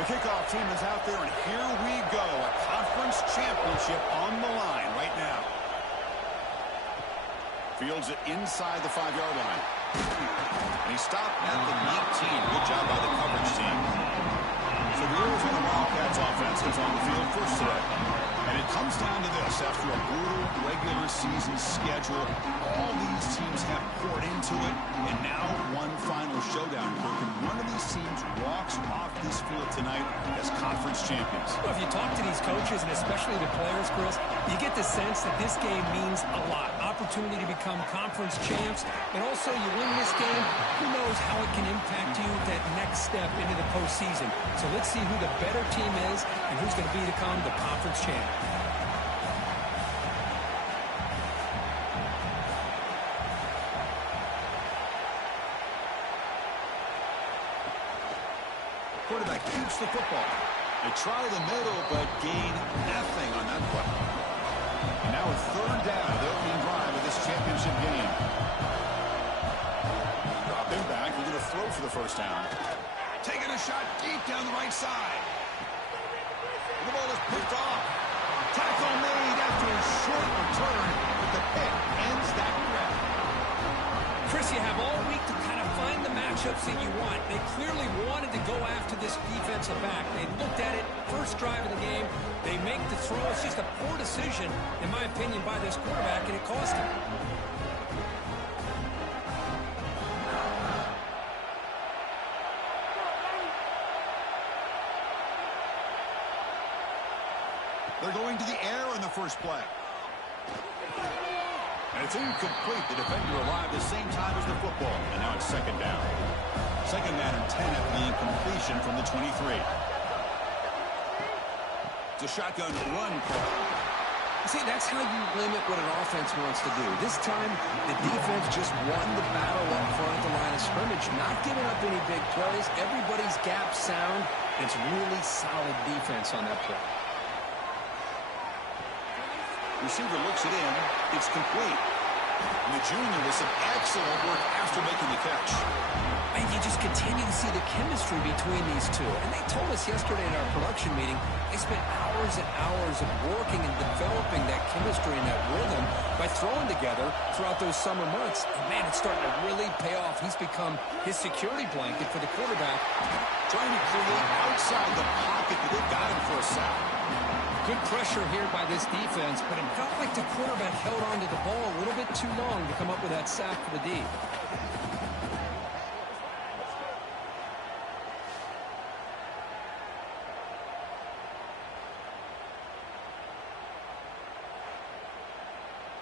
The kickoff team is out there, and here we go. A conference championship on the line right now. Fields it inside the 5-yard line. And he stopped at the 19. Good job by the coverage team. So the Arizona Wildcats offense is on the field first today. And it comes down to this. After a brutal regular season schedule, all these teams have poured into it. And now one final showdown, Kirk. And one of these teams walks off this field tonight as conference champions. Well, if you talk to these coaches, and especially the players, Chris, you get the sense that this game means a lot. Opportunity to become conference champs. And also, you win this game, who knows how it can impact you that next step into the postseason. So let's see who the better team is and who's going to become the conference champ. Quarterback keeps the football. They try the middle, but gain nothing on that play. And now a third down of the opening drive of this championship game. Dropping back, looking to throw for the first down. Taking a shot deep down the right side. The ball is picked off. Tackle made after a short return, but the pick ends that grab. Chris, you have all week to kind of find the matchups that you want. They clearly wanted to go after this defensive back. They looked at it, first drive of the game. They make the throw. It's just a poor decision, in my opinion, by this quarterback, and it cost him. They're going to the air in the first play. And it's incomplete. The defender arrived the same time as the football. And now it's second down. Second down and 10 after the incompletion from the 23. It's a shotgun run call. See, that's how you limit what an offense wants to do. This time, the defense just won the battle up front at the line of scrimmage, not giving up any big plays. Everybody's gap sound. It's really solid defense on that play. Receiver looks it in. It's complete. And the junior with some excellent work after making the catch. And you just continue to see the chemistry between these two. And they told us yesterday in our production meeting, they spent hours and hours of working and developing that chemistry and that rhythm by throwing together throughout those summer months. And, man, it's starting to really pay off. He's become his security blanket for the quarterback. Trying to create outside the pocket, but they got him for a sack. Good pressure here by this defense, but it felt like the quarterback held on to the ball a little bit too long to come up with that sack for the D.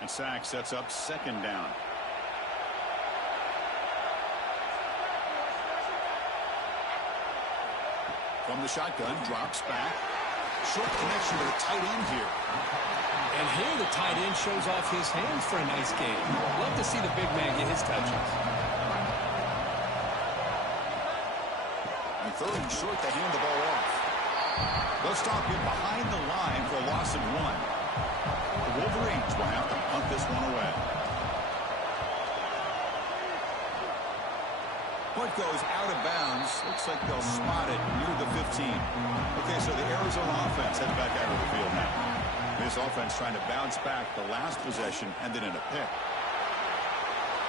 And sack sets up second down. From the shotgun, drops back. Short connection to the tight end here. And here the tight end shows off his hands for a nice game. Love to see the big man get his touches. And third and short, they hand the ball off. They'll stop him behind the line for a loss of 1. The Wolverines will have to punt this one away. Punt goes out of bounds. Looks like they'll spot it near the 15. Okay, so the Arizona offense heads back out of the field now. This offense trying to bounce back the last possession, ended in a pick.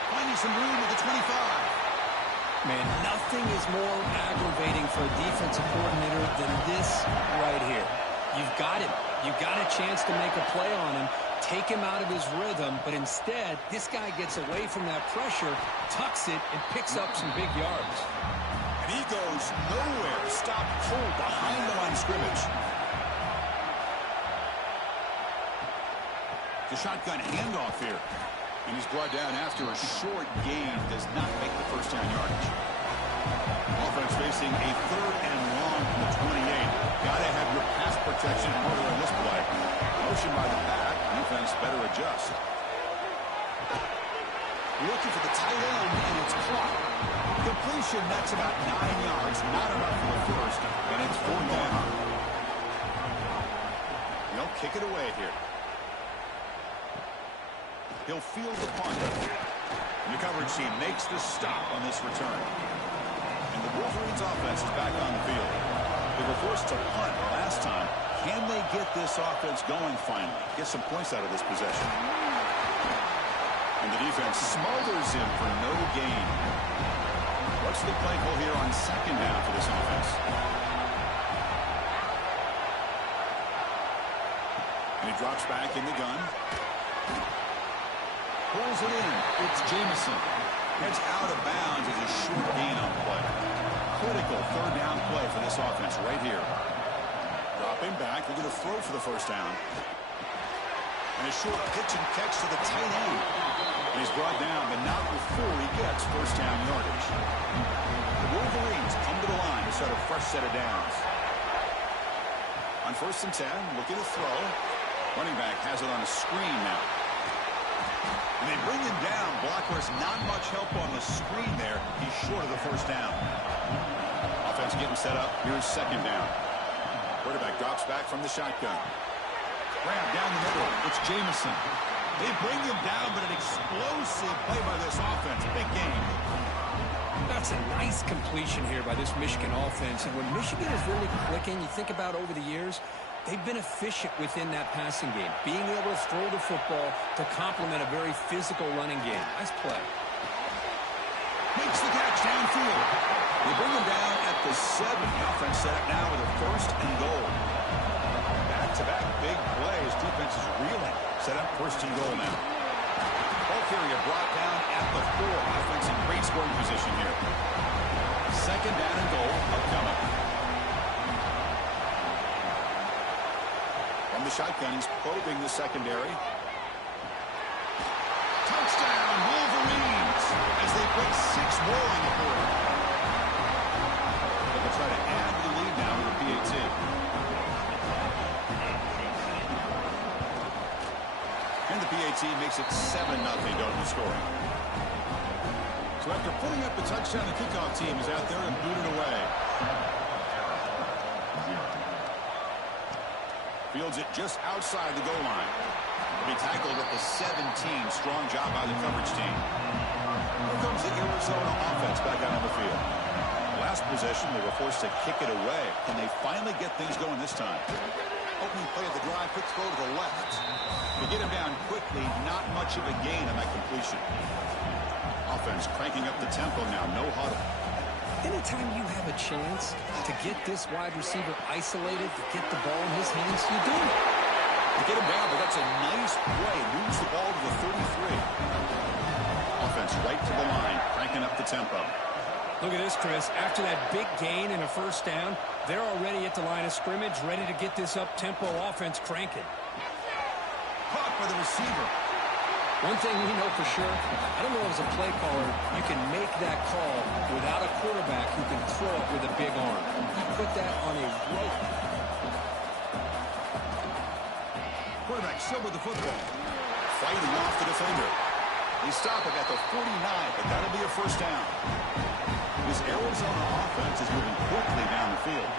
Finding some room at the 25. Man, nothing is more aggravating for a defensive coordinator than this right here. You've got him. You've got a chance to make a play on him, take him out of his rhythm, but instead, this guy gets away from that pressure, tucks it, and picks up some big yards. And he goes nowhere. Stop cold behind the line of scrimmage. The shotgun handoff here. And he's brought down after a short gain. Does not make the first down yardage. Offense facing a third and long from the 28. Got to have your pass protection harder on this play. Motion by the back. Defense better adjust. Looking for the tight end, and it's caught. Completion, that's about 9 yards. Not enough for the first, and it's 4 down. They'll kick it away here. He'll field the punt. And the coverage team makes the stop on this return. And the Wolverines offense is back on the field. They were forced to punt last time. Can they get this offense going finally? Get some points out of this possession. And the defense smothers him for no gain. What's the play call here on second down for this offense? And he drops back in the gun. Pulls it in. It's Jamison. Heads out of bounds as a short gain on play. Critical third down play for this offense right here. Dropping back. They're going to throw for the first down. And a short pitch and catch to the tight end. And he's brought down, but not before he gets first down yardage. The Wolverines come to the line to set a fresh set of downs. On 1st and 10, looking to throw. Running back has it on a screen now. And they bring him down. Blockers not much help on the screen there. He's short of the first down. Offense getting set up. Here's second down. Quarterback drops back from the shotgun. Grab down the middle. It's Jamison. They bring him down, but an explosive play by this offense. Big game. That's a nice completion here by this Michigan offense. And when Michigan is really clicking, you think about over the years, they've been efficient within that passing game, being able to throw the football to complement a very physical running game. Nice play. Makes the catch downfield. They bring him down at the 7. The offense set up now with a 1st and goal. Back-to-back big plays. Defense is reeling. Set up 1st and goal now. Ball carrier brought down at the 4. Offense in great scoring position here. Second down and goal upcoming. From the shotgun, he's probing the secondary. Touchdown, Wolverines, as they put 6 more on the board. But they'll try to add to the lead now with a PAT. And the PAT makes it 7-0 Dover scoring. So after putting up the touchdown, the kickoff team is out there and booted away. Fields it just outside the goal line. He'll be tackled at the 17. Strong job by the coverage team. Here comes the Arizona offense back out on the field. Last possession, they were forced to kick it away. Can they finally get things going this time? Opening play of the drive, quick throw to the left. To get him down quickly, not much of a gain on that completion. Offense cranking up the tempo now, no huddle. Anytime you have a chance to get this wide receiver isolated, to get the ball in his hands, you do it. To get him down, but that's a nice play. Moves the ball to the 33. Offense right to the line, cranking up the tempo. Look at this, Chris. After that big gain and a first down, they're already at the line of scrimmage, ready to get this up-tempo offense cranking. Caught by the receiver. One thing we know for sure, I don't know as a play caller, you can make that call without a quarterback who can throw it with a big arm. He put that on a rope. Quarterback still with the football. Fighting off the defender. They stop it at the 49, but that'll be a first down. This Arizona offense is moving quickly down the field.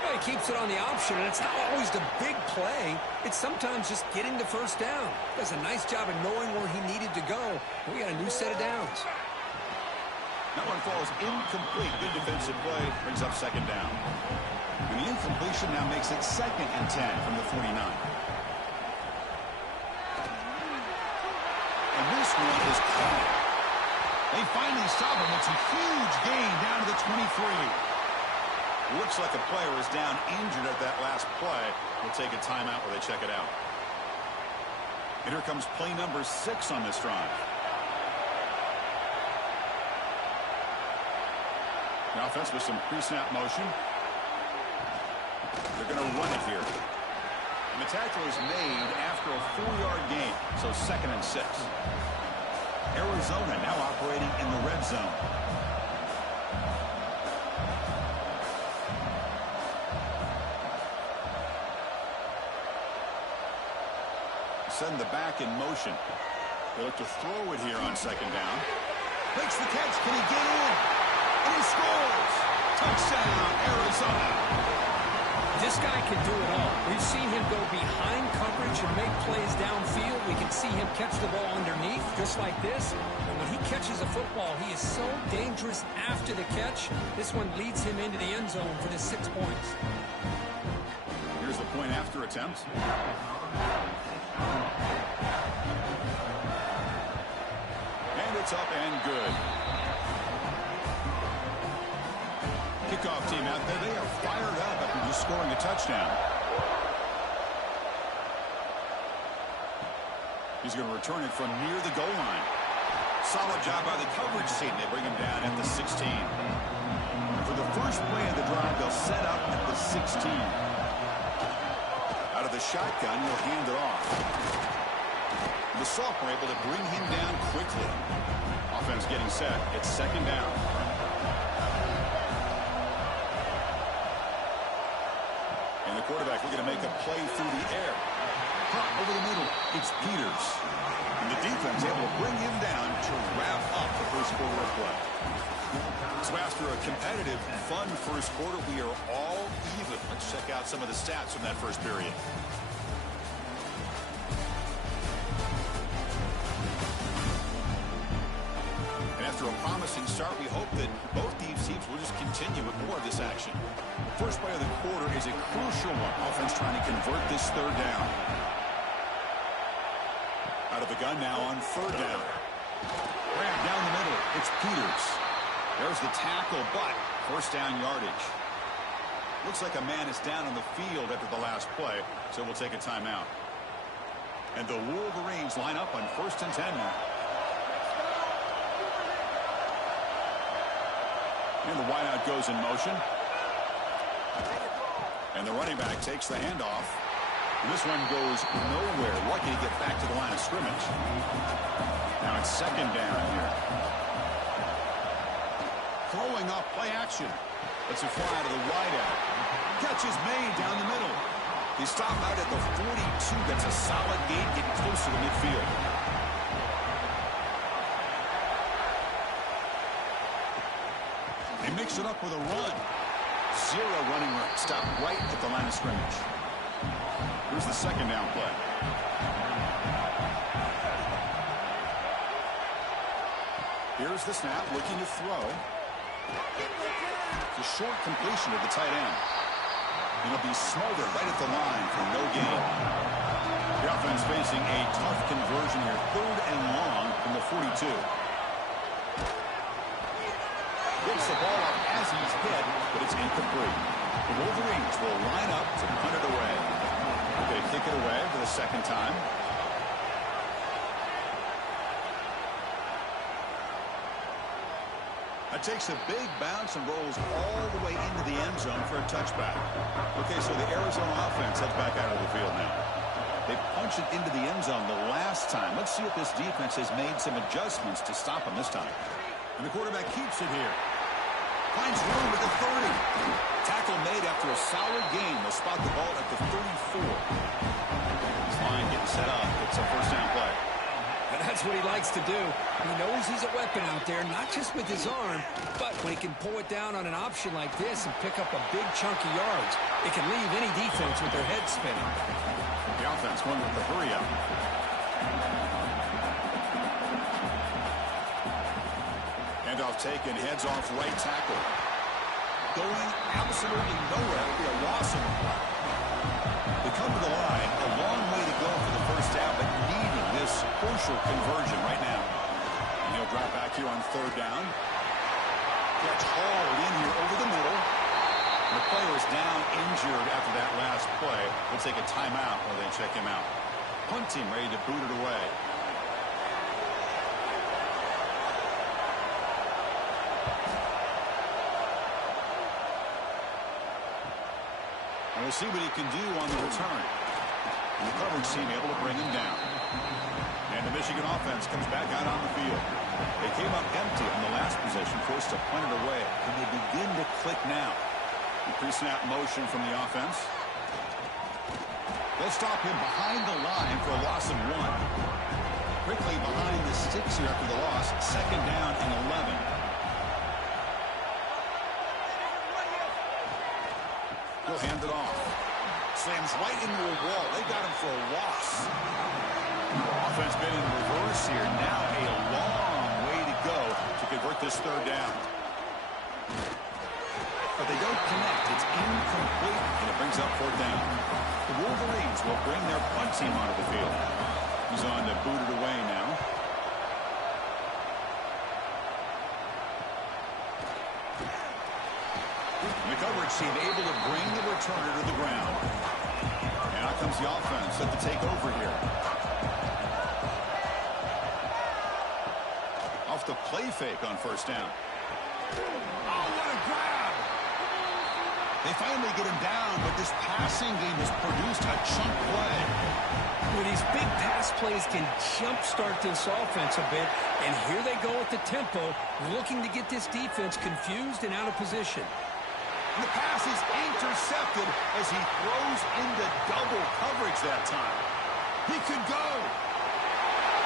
Well, he keeps it on the option, and it's not always the big play. It's sometimes just getting the first down. He does a nice job of knowing where he needed to go. We got a new set of downs. That one falls incomplete. Good defensive play. Brings up second down. And the incompletion now makes it 2nd and 10 from the 49. And this one is caught. They finally stop him. It's a huge gain down to the 23. Looks like a player is down injured at that last play. We'll take a timeout while they check it out. And here comes play number 6 on this drive. The offense with some pre-snap motion. They're going to run it here. And the tackle is made after a 4-yard gain, so 2nd and 6. Arizona now operating in the red zone. Send the back in motion. They look to throw it here on second down. Makes the catch. Can he get in? And he scores. Touchdown, Arizona. This guy can do it all. We've seen him go behind coverage and make plays downfield. We can see him catch the ball underneath, just like this. And when he catches a football, he is so dangerous after the catch. This one leads him into the end zone for the 6 points. Here's the point after attempt. And it's up and good. Kickoff team out there, they are fired up after just scoring a touchdown. He's going to return it from near the goal line. Solid job by the coverage team. They bring him down at the 16. For the first play of the drive, they'll set up at the 16. Out of the shotgun, he'll hand it off. The sophomore able to bring him down quickly. Offense getting set. It's second down. And the quarterback looking to make a play through the air. Caught over the middle. It's Peters. And the defense able to bring him down to wrap up the first quarter of play. So after a competitive, fun first quarter, we are all even. Let's check out some of the stats from that first period. And after a promising start, we hope that both these teams will just continue with more of this action. First play of the quarter is a crucial one. Offense trying to convert this third down. Out of the gun now on third down. Grab down the middle. It's Peters. There's the tackle, but first down yardage. Looks like a man is down on the field after the last play, so we'll take a timeout. And the Wolverines line up on 1st and 10 now. And the wideout goes in motion. And the running back takes the handoff. And this one goes nowhere. Lucky to get back to the line of scrimmage. Now it's second down here. Throwing off play action. Let's it fly to the wideout. Catch is made down the middle. They stop out at the 42. That's a solid gain, getting closer to midfield. They mix it up with a run. Zero running room. Stop right at the line of scrimmage. Here's the second down play. Here's the snap, looking to throw. It's a short completion to the tight end. It'll be smothered right at the line for no gain. The offense facing a tough conversion here. 3rd and long from the 42. Gets the ball up as he's hit, but it's incomplete. The Wolverines will line up to punt it away. They kick it away for the second time. It takes a big bounce and rolls all the way into the end zone for a touchback. Okay, so the Arizona offense heads back out of the field now. They punched it into the end zone the last time. Let's see if this defense has made some adjustments to stop them this time. And the quarterback keeps it here. Finds room at the 30. Tackle made after a solid gain. They'll spot the ball at the 34. This line getting set up. It's a first down play. And that's what he likes to do. He knows he's a weapon out there, not just with his arm, but when he can pull it down on an option like this and pick up a big chunk of yards, it can leave any defense with their head spinning. The offense going with the hurry up. Handoff taken, heads off right tackle. Going absolutely nowhere. It'll be a loss of one. They come to the line, a long way to go for the first down, but needing this crucial conversion right now. And he'll drop back here on third down. Gets hauled in here over the middle. And the player is down injured after that last play. We'll take a timeout while they check him out. Punt team ready to boot it away. And we'll see what he can do on the return. And the coverage team able to bring him down. And the Michigan offense comes back out on the field. They came up empty on the last possession, forced to punt it away. And they begin to click now. The pre-snap motion from the offense. They'll stop him behind the line for a loss of 1. Quickly behind the sticks here after the loss. Second down and 11. He'll will hand it off. Slams right into a wall. They got him for a loss. Offense been in reverse here. Now a long way to go to convert this third down. But they don't connect. It's incomplete, and it brings up fourth down. The Wolverines will bring their punt team onto the field. He's on to boot it away now. And the coverage team able to bring the returner to the ground. And out comes the offense set to take over here. Off the play fake on first down. Oh, what a grab! They finally get him down, but this passing game has produced a chunk play. Well, these big pass plays can jumpstart this offense a bit, and here they go at the tempo, looking to get this defense confused and out of position. And the pass is intercepted as he throws into double coverage that time. He could go.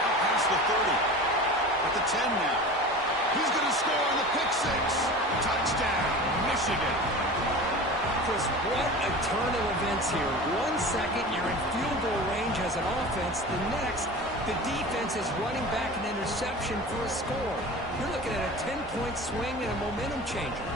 Out past the 30. At the 10 now. He's going to score on the pick six. Touchdown, Michigan. Chris, what a turn of events here. 1 second, you're in field goal range as an offense. The next, the defense is running back an interception for a score. You're looking at a 10-point swing and a momentum changer.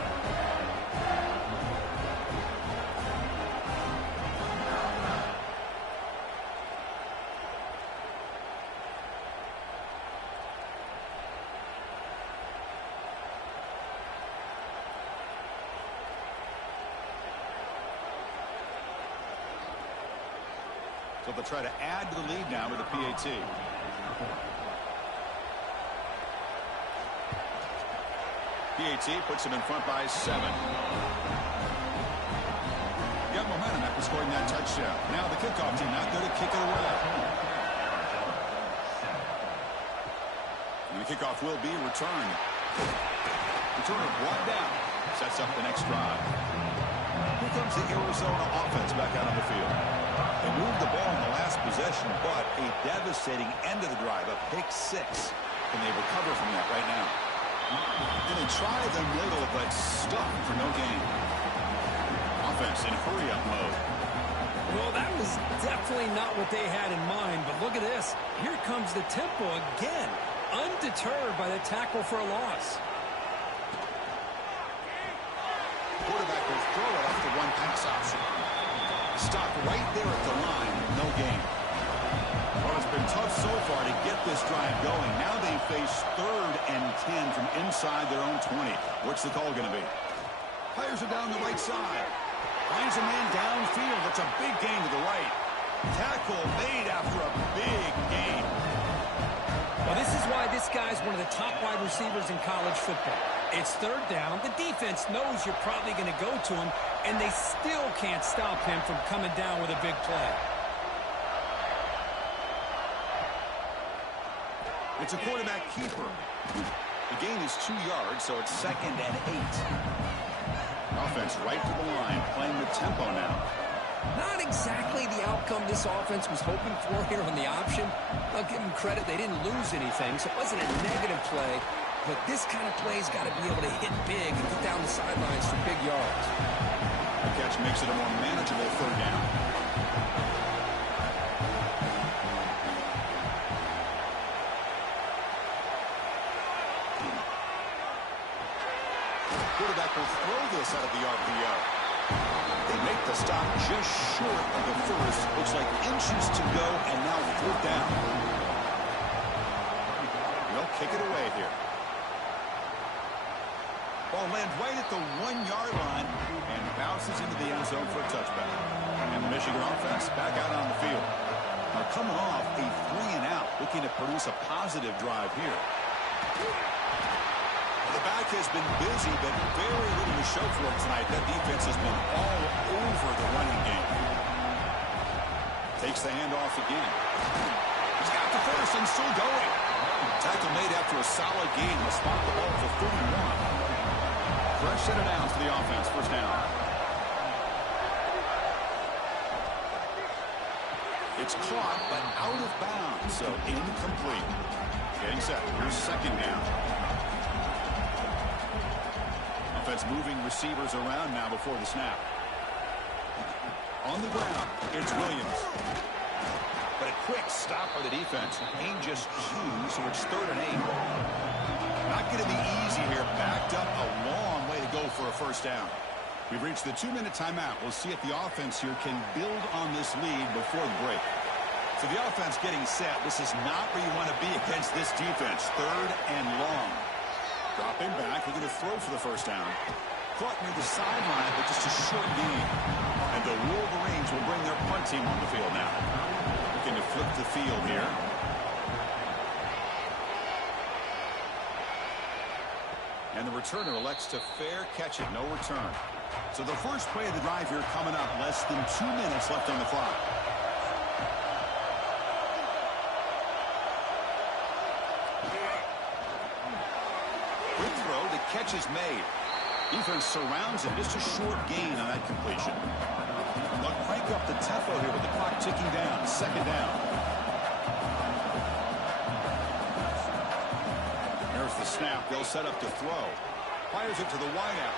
So they'll try to add to the lead now with the PAT. PAT puts him in front by 7. Got momentum after scoring that touchdown. Now the kickoff team out there to kick it away. And the kickoff will be returned. Returner brought down. Sets up the next drive. Here comes the Arizona offense back out on the field. They moved the ball in the last possession, but a devastating end of the drive, a pick 6. Can they recover from that right now? And they try the middle, but stuck for no gain. Offense in hurry-up mode. Well, that was definitely not what they had in mind, but look at this. Here comes the tempo again, undeterred by the tackle for a loss. Quarterback will throw it off the one pass option. Stop right there at the line, no gain. Well, it's been tough so far to get this drive going. Now they face 3rd and 10 from inside their own 20. What's the call going to be? Players are down the right side. Finds a man downfield. It's a big gain to the right. Tackle made after a big gain. Well, this is why this guy's one of the top wide receivers in college football. It's 3rd down. The defense knows you're probably going to go to him, and they still can't stop him from coming down with a big play. It's a quarterback keeper. The gain is 2 yards, so it's 2nd and 8. Offense right to the line, playing the tempo now. Not exactly the outcome this offense was hoping for here on the option. I'll give them credit. They didn't lose anything, so it wasn't a negative play. But this kind of play's got to be able to hit big and get down the sidelines for big yards. The catch makes it a more manageable 3rd down. Quarterback will throw this out of the RPO. They make the stop just short of the first. Looks like inches to go, and now 4th down. They'll kick it away here. Ball lands right at the 1-yard line and bounces into the end zone for a touchback. And the Michigan offense back out on the field. Now coming off a 3-and-out, looking to produce a positive drive here. The back has been busy, but very little to show for it tonight. That defense has been all over the running game. Takes the handoff again. He's got the first and still going. Tackle made after a solid game. Will spot the ball for 31. Fresh set of downs for the offense. 1st down. It's caught, but out of bounds, so incomplete. Getting set. Here's 2nd down. Offense moving receivers around now before the snap. On the ground, it's Williams. But a quick stop by the defense. Gain just 2, so it's 3rd and 8. Not going to be easy here. Backed up a long way to go for a first down. We've reached the 2-minute timeout. We'll see if the offense here can build on this lead before the break. So the offense getting set. This is not where you want to be against this defense. 3rd and long. Dropping back. We're going to throw for the first down. Caught near the sideline, but just a short gain. And the Wolverines will bring their punt team on the field now. Looking to flip the field here. And the returner elects to fair catch it, no return. So the first play of the drive here coming up, less than 2 minutes left on the clock. Quick throw, the catch is made. Defense surrounds him, just a short gain on that completion. They'll crank up the tempo here with the clock ticking down, 2nd down. There's the snap, they'll set up to throw. Fires it to the wideout.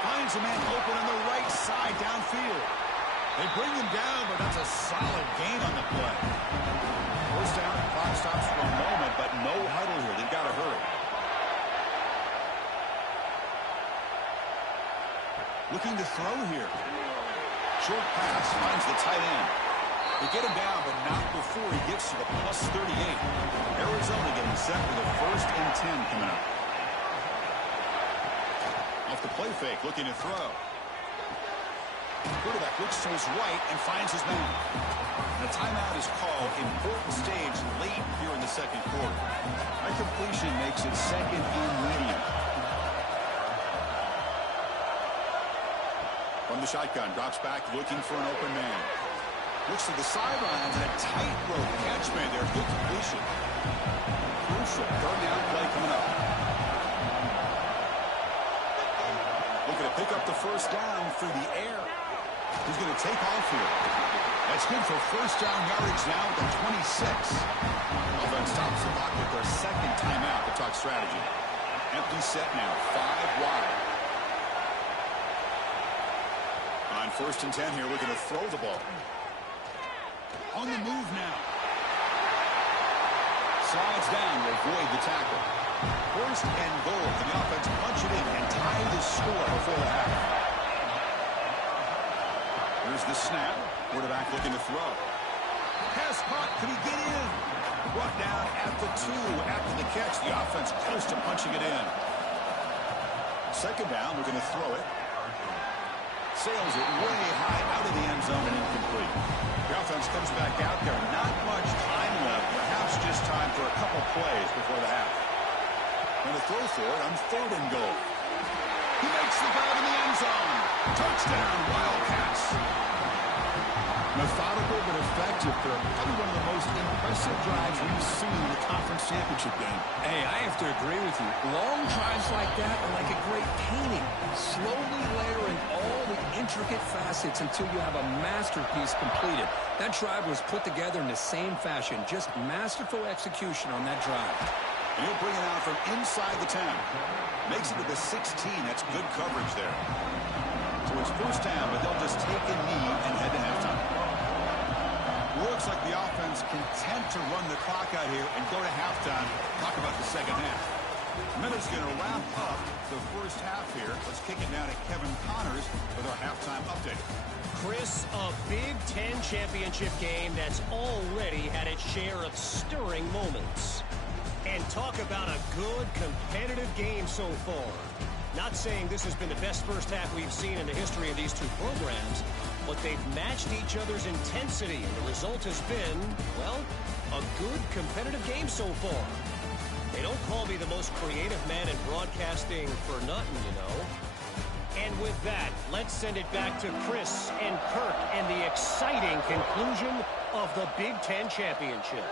Finds a man open on the right side downfield. They bring him down, but that's a solid gain on the play. First down, clock stops for a moment, but no huddle here. They've got to hurry. Looking to throw here. Short pass finds the tight end. They get him down, but not before he gets to the +38. Arizona getting set for the 1st and 10 coming up. Off the play fake, looking to throw. Quarterback looks to his right and finds his man. The timeout is called. Important stage late here in the 2nd quarter. That completion makes it 2nd and medium. From the shotgun, drops back, looking for an open man. Looks to the sidelines, and a tightrope catch made there. Good completion. Crucial 3rd down play coming up. Looking to pick up the first down through the air. He's going to take off here. That's good for first down yardage now at the 26. Offense stops the clock with their 2nd timeout to talk strategy. Empty set now, 5 wide. On 1st and 10 here, we're going to throw the ball. On the move now. Slides down to avoid the tackle. 1st and goal. The offense punch it in and tie the score before the half. Here's the snap. Quarterback looking to throw. Pass caught. Can he get in? Brought down at the 2 after the catch. The offense close to punching it in. 2nd down. We're going to throw it. Sails it way high out of the end zone and incomplete. The offense comes back out there. Not much time left. Perhaps just time for a couple plays before the half. Going to throw for it on 3rd and goal. He makes the grab in the end zone. Touchdown, Wildcats. Methodical but effective for probably one of the most impressive drives we've seen in the conference championship game. Hey, I have to agree with you. Long drives like that are like a great painting. Slowly layering all the intricate facets until you have a masterpiece completed. That drive was put together in the same fashion. Just masterful execution on that drive. And he'll bring it out from inside the 10. Makes it to the 16. That's good coverage there. So it's first down, but they'll just take a knee and head to halftime. Looks like the offense content to run the clock out here and go to halftime. Talk about the 2nd half. Minutes going to wrap up the first half here. Let's kick it down to Kevin Connors with our halftime update. Chris, a Big Ten championship game that's already had its share of stirring moments. And talk about a good, competitive game so far. Not saying this has been the best first half we've seen in the history of these two programs, but they've matched each other's intensity, and the result has been, well, a good, competitive game so far. They don't call me the most creative man in broadcasting for nothing, you know. And with that, let's send it back to Chris and Kirk and the exciting conclusion of the Big Ten championship.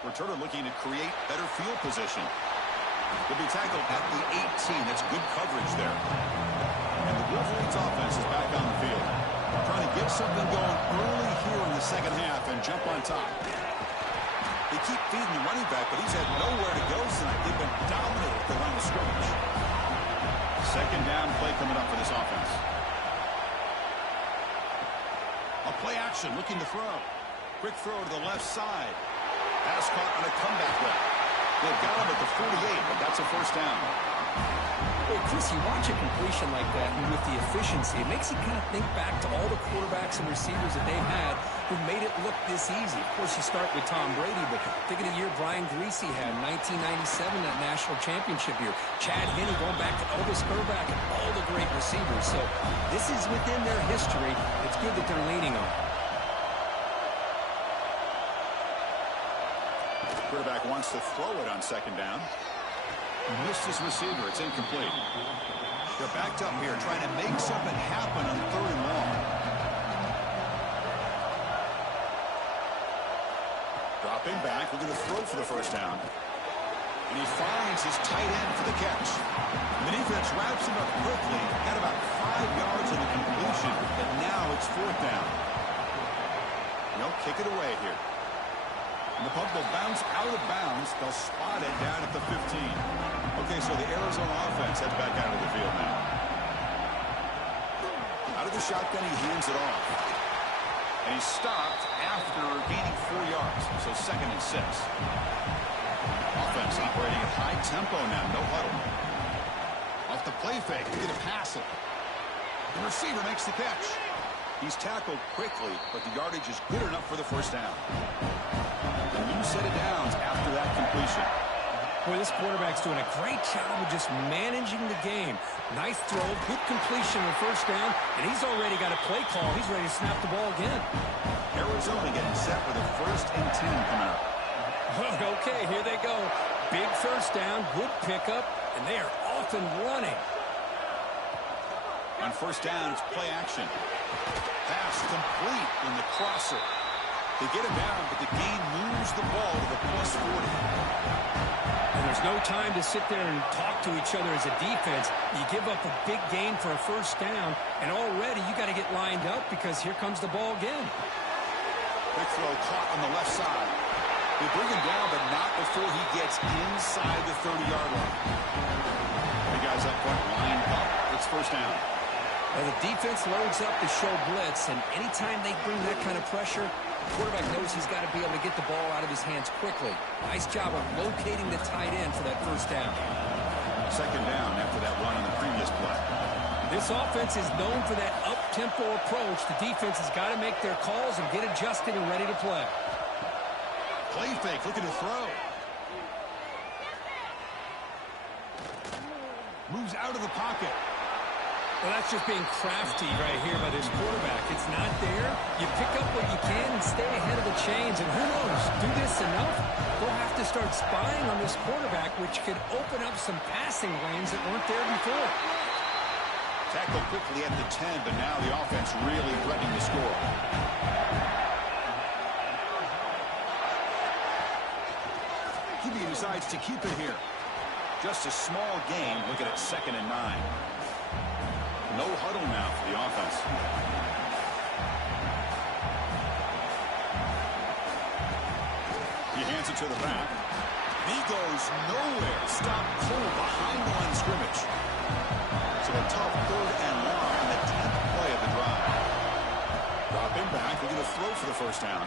Returner looking to create better field position. Will be tackled at the 18. That's good coverage there. And the Wolverines offense is back on the field. Trying to get something going early here in the 2nd half and jump on top. They keep feeding the running back, but he's had nowhere to go tonight. They've been dominated at the line of scrimmage. 2nd down play coming up for this offense. A play action, looking to throw. Quick throw to the left side. Pass caught on a comeback route. They've got him at the 48, but that's a first down. Well, Chris, you watch a completion like that, and with the efficiency, it makes you kind of think back to all the quarterbacks and receivers that they've had who made it look this easy. Of course, you start with Tom Brady, but think of the year Brian Griese had, 1997, that national championship year. Chad Henne going back to Elvis Grbac and all the great receivers. So this is within their history. It's good that they're leaning on it. Quarterback wants to throw it on second down. Missed his receiver. It's incomplete. They're backed up here trying to make something happen on third and long. Dropping back. We're going to throw for the first down. And he finds his tight end for the catch. The defense wraps him up quickly. Got about 5 yards on the completion, but now it's fourth down. They'll kick it away here. And the puck will bounce out of bounds. They'll spot it down at the 15. Okay, so the Arizona offense heads back out of the field now. Out of the shotgun, he hands it off. And he's stopped after gaining 4 yards. So second and 6. Offense operating at high tempo now. No huddle. Off the play fake. He's going to pass it. The receiver makes the catch. He's tackled quickly, but the yardage is good enough for the first down. A new set of downs after that completion. Boy, this quarterback's doing a great job of just managing the game. Nice throw, good completion on first down, and he's already got a play call. He's ready to snap the ball again. Arizona getting set for the 1st and 10 coming up. Okay, here they go. Big first down, good pickup, and they are off and running. On first down, it's play action. Pass complete in the crosser. They get him down, but the gain moves the ball to the plus 40. And there's no time to sit there and talk to each other as a defense. You give up a big gain for a first down, and already you got to get lined up because here comes the ball again. Quick throw caught on the left side. They bring him down, but not before he gets inside the 30-yard line. The guys up front lined up. It's first down. Well, the defense loads up to show blitz, and anytime they bring that kind of pressure, the quarterback knows he's got to be able to get the ball out of his hands quickly. Nice job of locating the tight end for that first down. Second down after that run on the previous play. This offense is known for that up-tempo approach. The defense has got to make their calls and get adjusted and ready to play. Play fake, looking to throw. Moves out of the pocket. Well, that's just being crafty right here by this quarterback. It's not there. You pick up what you can and stay ahead of the chains. And who knows, do this enough, they'll have to start spying on this quarterback, which could open up some passing lanes that weren't there before. Tackled quickly at the 10, but now the offense really threatening to score. QB decides to keep it here. Just a small game, looking at 2nd and 9. No huddle now for the offense. He hands it to the back. He goes nowhere. Stop cold behind the line of scrimmage. So a tough 3rd and long on the 10th play of the drive. Dropping back. We're going to throw for the first down.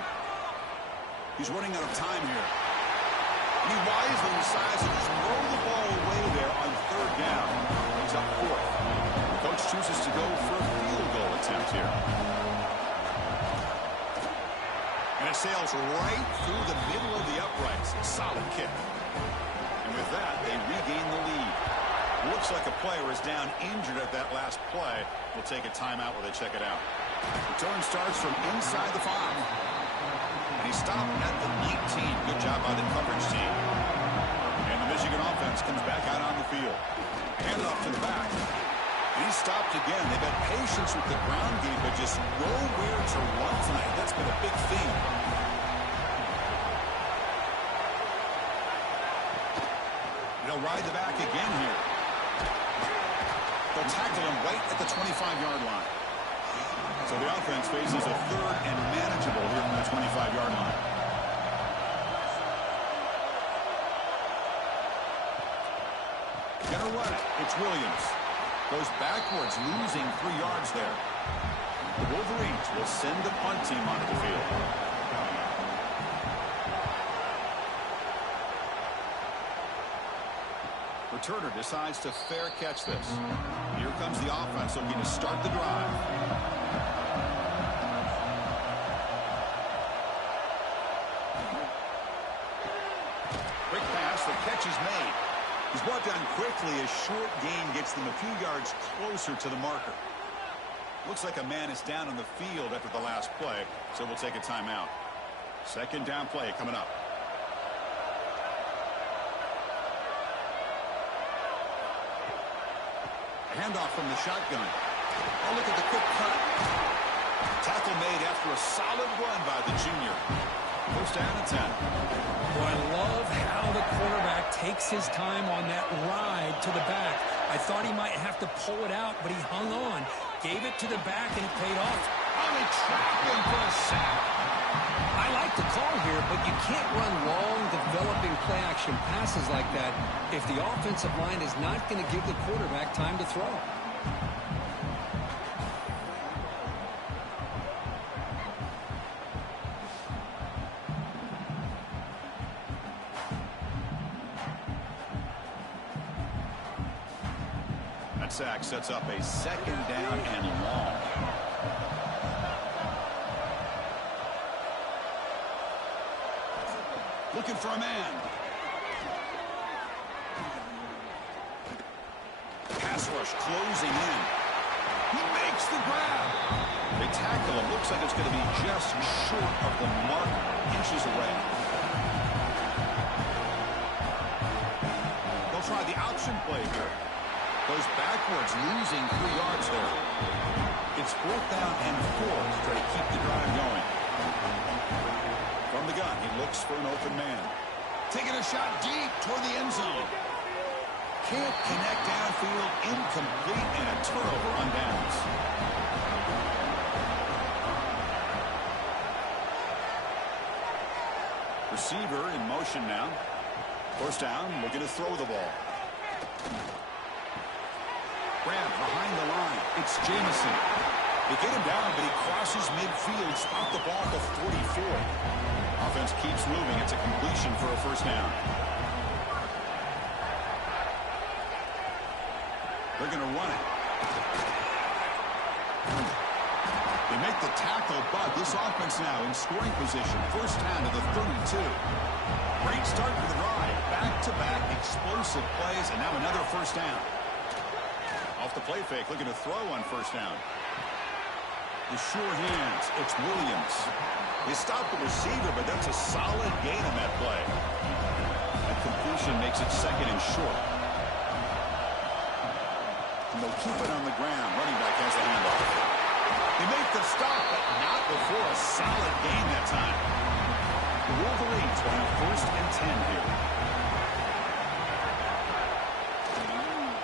He's running out of time here. And he wisely decides to just throw the ball away there on 3rd down. He's up 4th. Coach chooses to go for a field goal attempt here. And it sails right through the middle of the uprights. Solid kick. And with that, they regain the lead. Looks like a player is down injured at that last play. We'll take a timeout while they check it out. Return starts from inside the 5. And he stopped at the 19. Good job by the coverage team. And the Michigan offense comes back out on the field. Hand it off to the back. And he stopped again. They've had patience with the ground game, but just nowhere to run tonight. That's been a big theme. They'll ride the back again here. They'll tackle him right at the 25-yard line. So the offense faces a 3rd and manageable here from the 25-yard line. Gonna run it. It's Williams. Goes backwards, losing 3 yards there. The Wolverines will send the punt team onto the field. Returner decides to fair catch this. Here comes the offense looking to start the drive. Quick pass, the catch is made. He's brought down quickly. A short gain gets them a few yards closer to the marker. Looks like a man is down on the field after the last play, so we'll take a timeout. Second down play coming up. Handoff from the shotgun. Oh, look at the quick cut. Tackle made after a solid run by the junior. First down and 10. Well, I love how the quarterback takes his time on that ride to the back. I thought he might have to pull it out, but he hung on, gave it to the back, and it paid off. Oh, they trapped him for a sack. I like the call here, but you can't run long, developing play-action passes like that if the offensive line is not going to give the quarterback time to throw. That sack sets up a second down and long. Looking for a man. Pass rush closing in. He makes the grab. They tackle him. Looks like it's going to be just short of the mark, inches away. They'll try the option play here. Goes backwards, losing 3 yards there. It's 4th down and 4 to try to keep the drive going. From the gun, he looks for an open man. Taking a shot deep toward the end zone. Can't connect downfield, incomplete, and a turnover on downs. Receiver in motion now. First down, looking to throw the ball. Grab behind the line. It's Jamison. They get him down, but he crosses midfield. Spot the ball at the 44. Offense keeps moving. It's a completion for a first down. They're going to run it. They make the tackle, but this offense now in scoring position. First down to the 32. Great start to the drive. Back-to-back explosive plays, and now another first down. Off the play fake, looking to throw on first down. The sure hands, it's Williams. They stop the receiver, but that's a solid gain on that play. That completion makes it second and short. And they'll keep it on the ground. Running back has the handoff. They make the stop, but not before a solid gain that time. The Wolverines will have first and 10 here.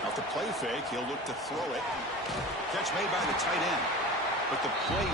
Off the play fake, he'll look to throw it. Catch made by the tight end. But the play